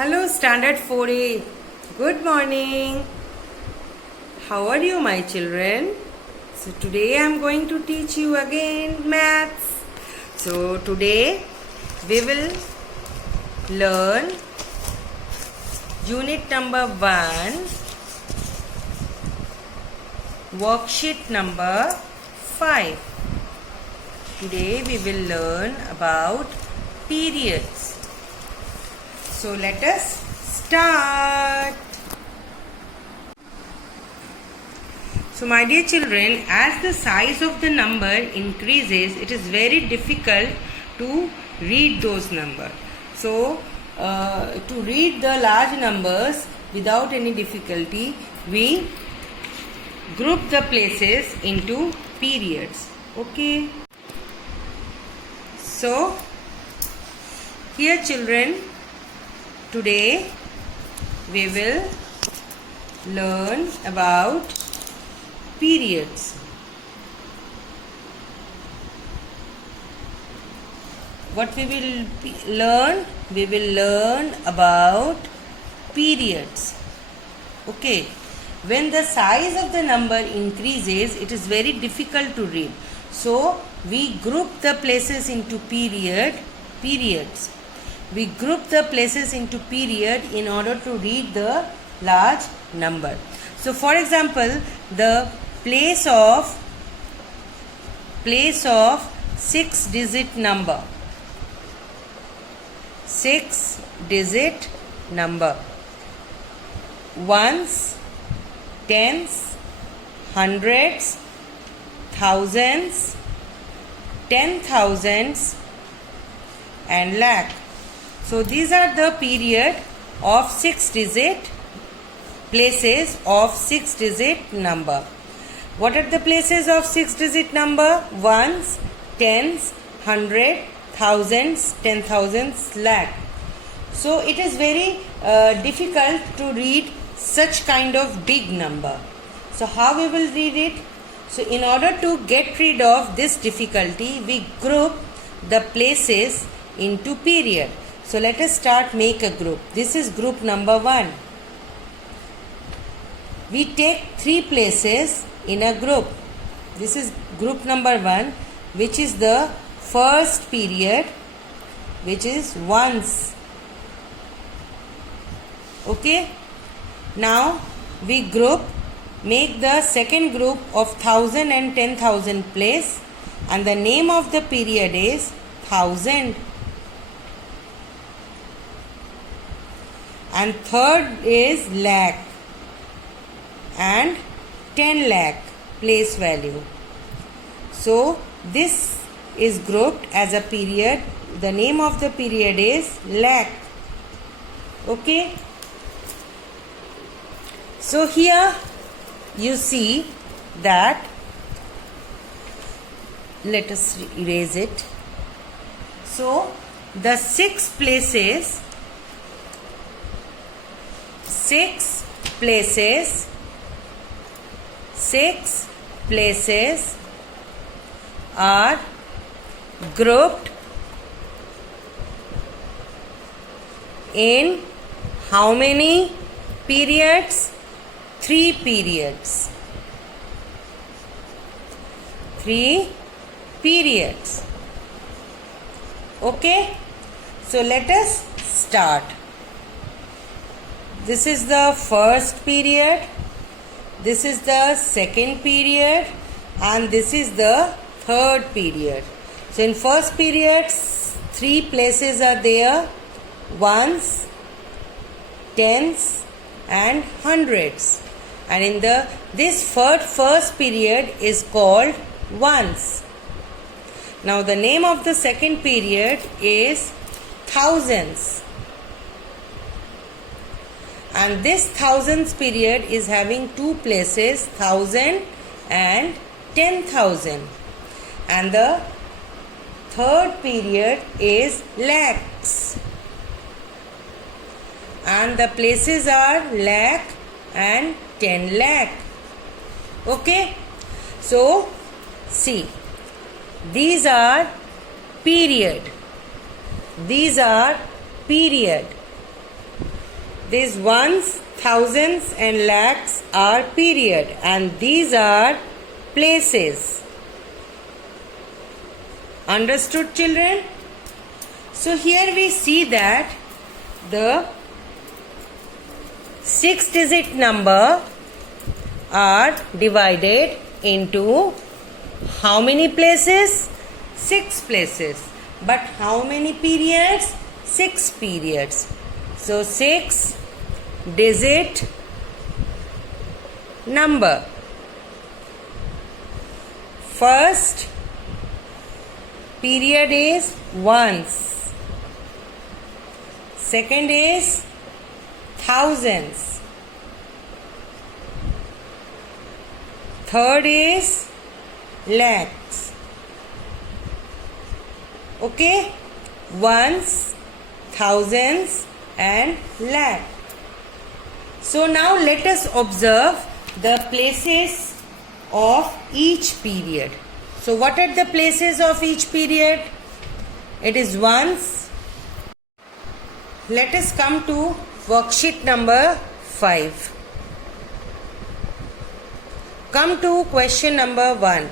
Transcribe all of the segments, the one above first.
Hello, Standard 4A. Good morning. How are you, my children? So, today I am going to teach you again maths. So, today we will learn unit number 1, worksheet number 5. Today we will learn about periods. So let us start. So my dear children, as the size of the number increases, it is very difficult to read those numbers. So to read the large numbers without any difficulty, we group the places into periods. Okay. So here children, today we will learn about periods. What we will learn? We will learn about periods. Okay. When the size of the number increases, it is very difficult to read. So we group the places into periods. We group the places into period in order to read the large number. So for example, the place of 6-digit number. 6-digit number. Ones, tens, hundreds, thousands, 10,000s and lakh. So these are the period of 6-digit places of 6-digit number. What are the places of 6-digit number? Ones, tens, hundred, thousands, 10,000s, lakh. So it is very difficult to read such kind of big number. So how we will read it? So in order to get rid of this difficulty, we group the places into period. So let us make a group. This is group number 1. We take 3 places in a group. This is group number 1, which is the first period, which is ones. Okay. Now we make the second group of 1,000 and 10,000 place, and the name of the period is 1,000. And third is lakh and 10 lakh place value. So this is grouped as a period. The name of the period is lakh. Okay. So here you see that, let us erase it. So the 6 places are grouped in how many periods? 3 periods. 3 periods. Okay. So let us start. This is the first period, this is the second period, and this is the third period. So in first period, 3 places are there: ones, tens and hundreds. And in this first period is called ones. Now the name of the second period is thousands. And this thousands period is having 2 places, 1,000 and 10,000. And the third period is lakhs. And the places are lakh and 10 lakh. Okay. So see, these are period. These are period. These ones, thousands and lakhs are period, and these are places. Understood, children? So here we see that the 6-digit number are divided into how many places? 6 places. But how many periods? 6 periods. So 6-digit number. First period is ones. Second is thousands. Third is lakhs. Okay? Ones, thousands and lakh. So now let us observe the places of each period. So what are the places of each period? It is ones. Let us come to worksheet number 5. Come to question number 1.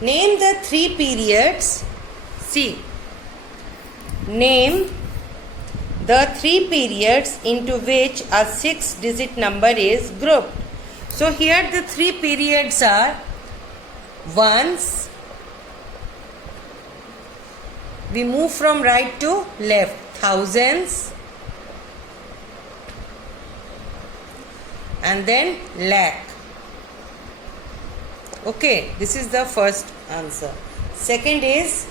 Name the 3 periods. See. Name the 3 periods into which a 6-digit number is grouped. So here the 3 periods are ones. We move from right to left. Thousands. And then lakh. Okay, this is the first answer. Second is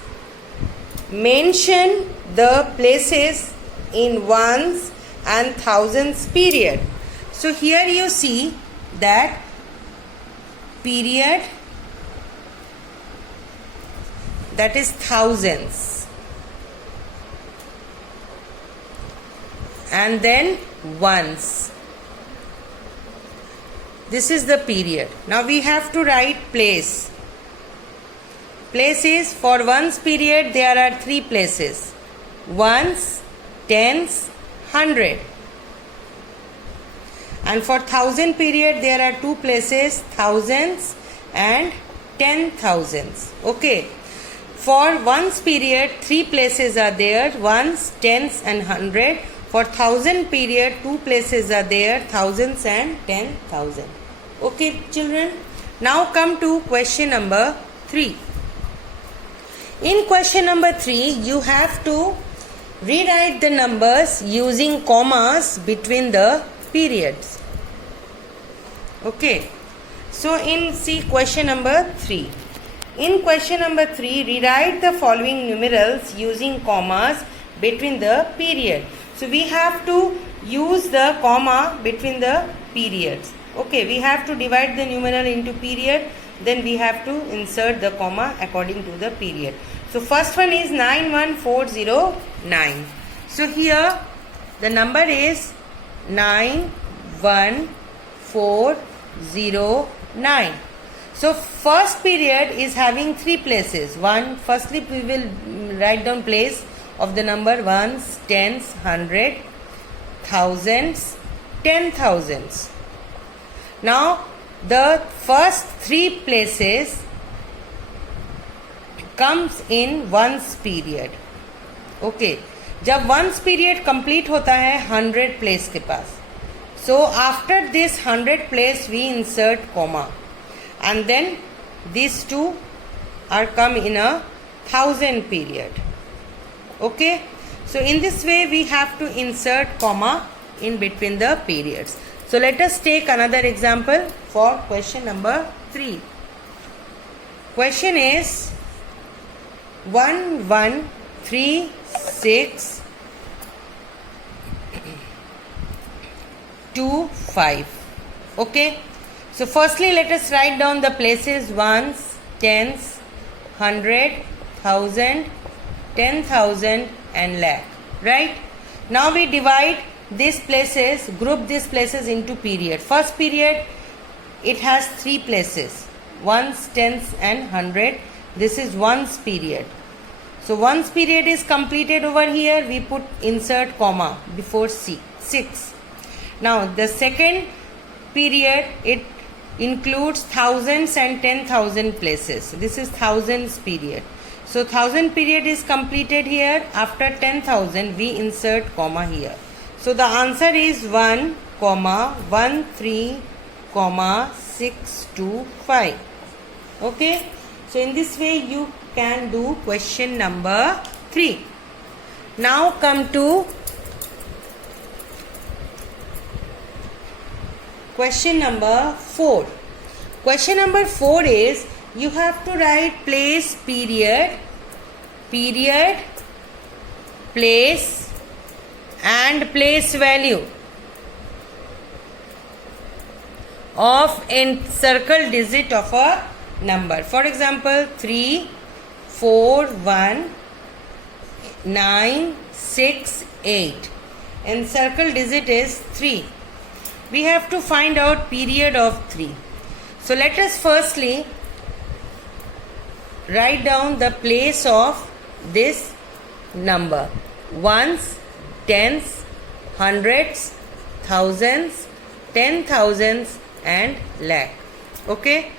mention the places in ones and thousands period. So here you see that period, that is thousands, and then ones. This is the period. Now we have to write place. Places, for ones period there are 3 places. Ones, tens, 100. And for thousand period there are 2 places, thousands and 10,000s. Okay. For ones period 3 places are there, ones, tens and 100. For thousand period 2 places are there, thousands and 10,000. Okay, children. Now come to question number 3. In question number 3, you have to rewrite the numbers using commas between the periods. Okay. So see question number 3. In question number 3, rewrite the following numerals using commas between the period. So we have to use the comma between the periods. Okay, we have to divide the numeral into period, then we have to insert the comma according to the period. So first one is 91409. So here the number is 91409. So first period is having 3 places. Firstly we will write down place of the number ones, tens, 100, thousands, 10,000s. Now the first 3 places comes in ones period. Okay. जब ones period complete होता है 100 place के पास. So after this 100 place we insert comma, and then these 2 are come in a 1000 period. Okay. So in this way we have to insert comma in between the periods. So let us take another example for question number 3. Question is 113625. Okay. So firstly let us write down the places ones, tens, 100, 1000, 10,000 and lakh. Right. Now we divide these places, group these places into period. First period, it has 3 places, ones, tens and 100. This is ones period. So once period is completed over here, we put insert comma before 6. Now the second period, it includes thousands and 10,000 places. This is thousands period. So 1000 period is completed here. After 10,000 we insert comma here. So the answer is 1, 13, 625. Okay. So in this way you can do question number 3. Now come to question number 4. Question number 4 is, you have to write place, period, place and place value of encircled digit of a number. For example, 3, 4, 1, 9, 6, 8. Encircled digit is 3. We have to find out period of 3. So let us firstly write down the place of this number: ones, tens, hundreds, thousands, 10,000s and lakh. Okay,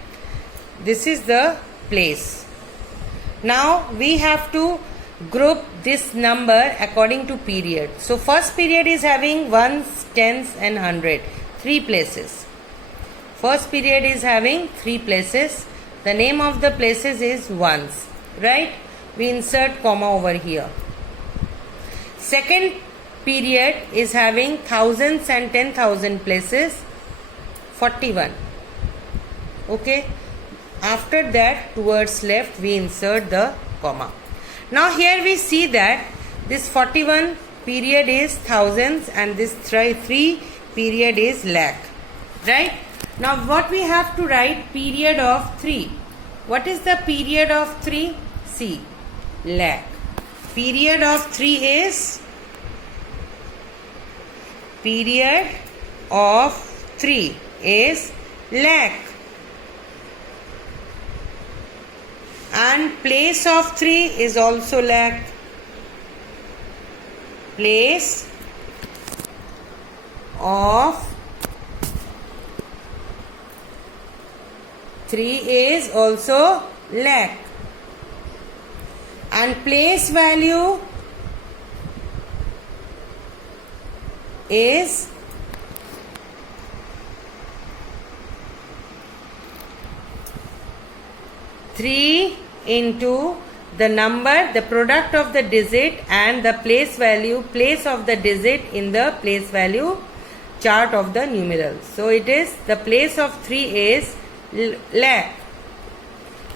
this is the place. Now we have to group this number according to period. So first period is having ones, tens and 100, 3 places. First period is having 3 places. The name of the places is ones, right? We insert comma over here. Second period is having thousands and 10,000 places, 41. Okay. After that, towards left we insert the comma. Now here we see that this 41 period is thousands and this 3 period is lakh, right? Now what we have to write? Period of 3. What is the period of 3? See, lakh. Period of 3 is lakh. And place of 3 is also lakh. Place of 3 is also lakh. And place value is three into the number, the product of the digit and the place value, place of the digit in the place value chart of the numerals. So it is, the place of 3 is lakh.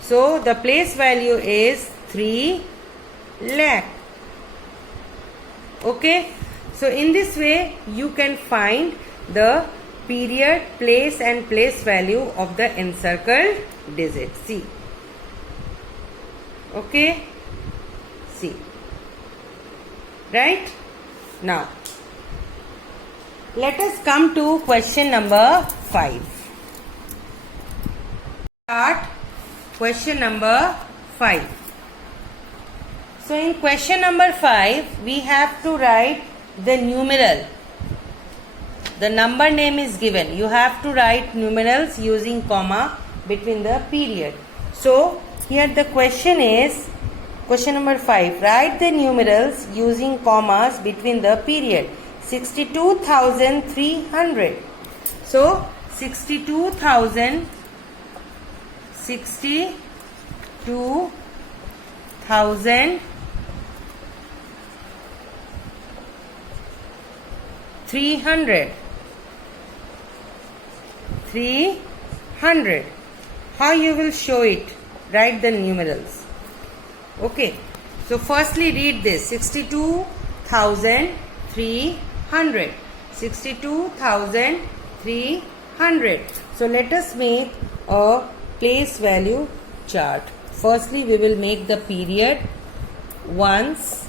So the place value is 3 lakh. Okay. So in this way you can find the period, place and place value of the encircled digit. See. Okay. See. Right. Now let us come to question number 5. Start question number 5. So in question number 5 we have to write the numeral. The number name is given. You have to write numerals using comma between the period. So here the question is, question number 5. Write the numerals using commas between the period. 62,300. So 62,000, 62,000 300. How you will show it? Write the numerals. Okay. So firstly read this. 62,300. 62,300. So let us make a place value chart. Firstly we will make the period ones,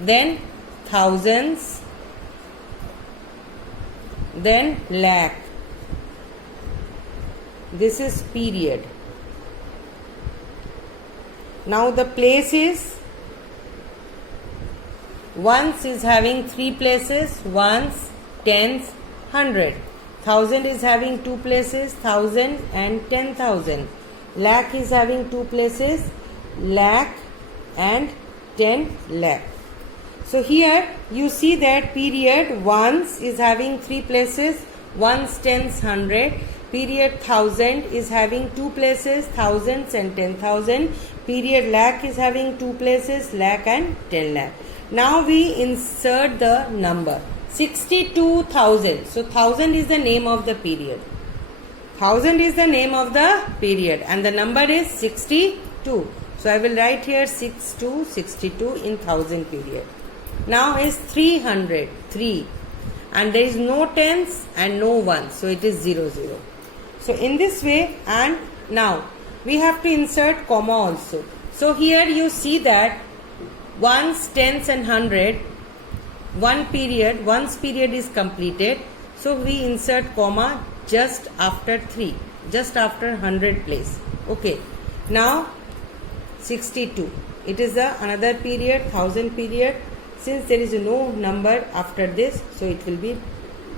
then thousands, then lakh. This is period. Now the places, ones is having 3 places, ones, tens, 100. 1000 is having 2 places, 1000 and 10,000. Lakh is having 2 places, lakh and 10 lakh. So here you see that period ones is having 3 places, ones, tens, 100. Period 1000 is having 2 places, thousands and 10,000. Period lakh is having 2 places, lakh and 10 lakh. Now we insert the number 62,000. So 1000 is the name of the period. 1000 is the name of the period and the number is 62. So I will write here 62 in 1000 period. Now is 300, 3, and there is no tens and no ones, so it is 0, 0. So in this way, and now we have to insert comma also. So here you see that ones, tens and 100, one's period is completed. So we insert comma just after 3, just after 100 place. Okay, now 62. It is another period, 1000 period. Since there is no number after this, so it will be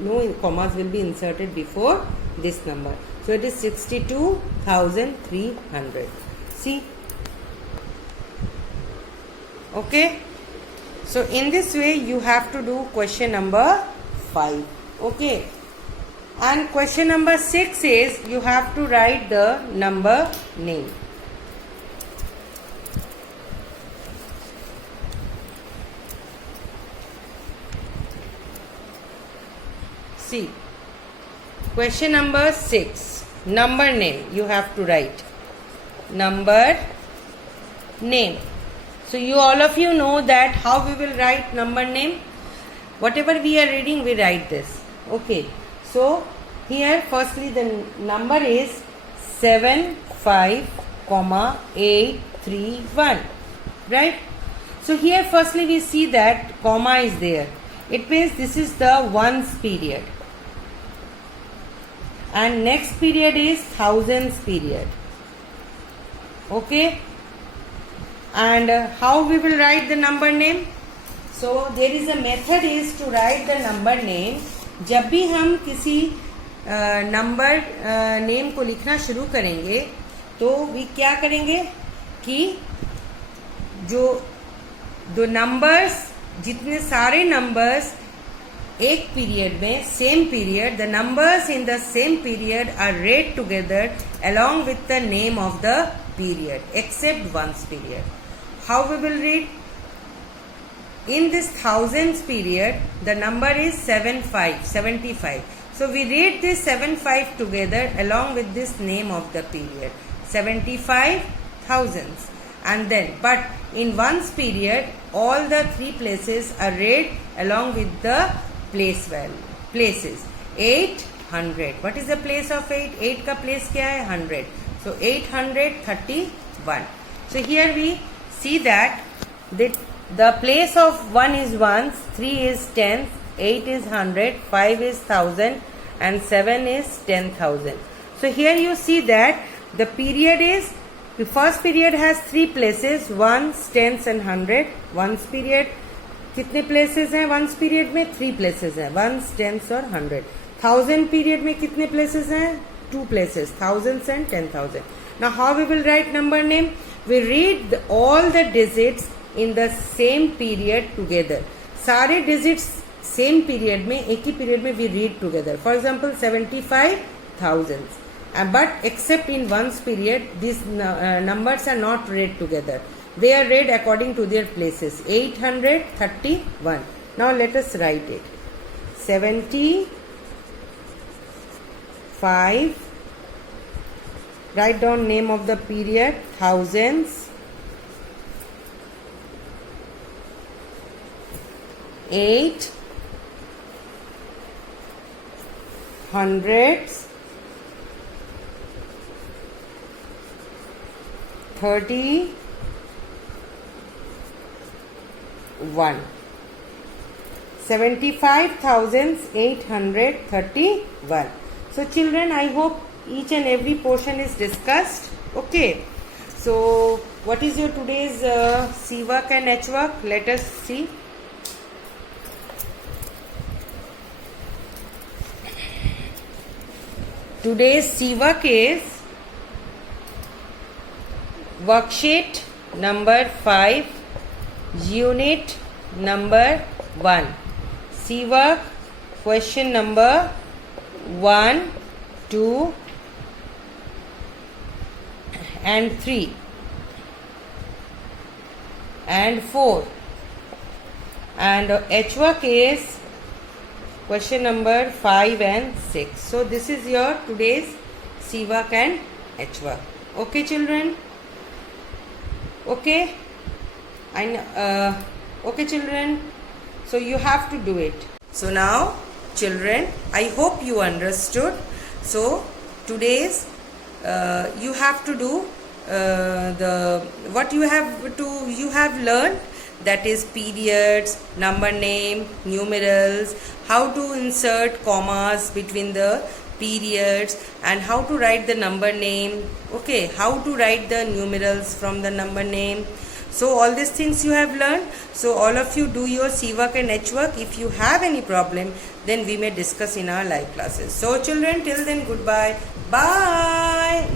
no commas will be inserted before this number. So it is 62,300. See? Okay? So in this way you have to do question number 5. Okay? And question number 6 is you have to write the number name. See, question number 6, number name you have to write. Number name. So you all of you know that how we will write number name. Whatever we are reading, we write this. Okay. So here firstly the number is 75,831. Right? So here firstly we see that comma is there. It means this is the ones period. And next period is thousands period. Okay? And how we will write the number name? So there is a method is to write the number name. जब भी हम किसी number name को लिखना शुरू करेंगे तो we क्या करेंगे कि जो दो नंबर्स जितने सारे नंबर्स एक पीरियड में same period the numbers in the same period are read together along with the name of the period except one's period. How we will read? In this thousands period, the number is 75. So we read this 75 together along with this name of the period, 75 thousands. And then, but in one's period, all the 3 places are read along with the place value, places. 800. What is the place of 8? 8 का place क्या है? 100. So 831. So here we see that the place of 1 is ones, 3 is tens, 8 is 100, 5 is 1000 and 7 is 10,000. So here you see that the period is, the first period has 3 places, ones, tens and 100. Ones period कितने places हैं? Ones period में 3 places हैं, ones, tens और 100. 1000 period में कितने places हैं? 2 places, thousands and 10,000. Now how we will write number name? We read all the digits in the same period together. सारे digits same period में एक ही period में we read together. For example 75,000. But except in one's period these numbers are not read together. They are read according to their places. 831. Now let us write it. 75. Write down name of the period. Thousands. 8. Hundreds. 31. 75,831. So children, I hope each and every portion is discussed. Okay. So What is your today's C work and H work? Let us see. Today's C work is worksheet number 5, unit number 1. C work question number 1, 2 and 3 and 4, and H work is question number 5 and 6. So this is your today's C work and H work. Okay children? Okay? And okay children? So you have to do it. So now children, I hope you understood. So today's you have to do what you have learned, that is periods, number name, numerals, how to insert commas between the periods, and how to write the number name, okay, how to write the numerals from the number name. So all these things you have learned. So all of you do your C work and H work. If you have any problem, then we may discuss in our live classes. So children, till then, goodbye. Bye.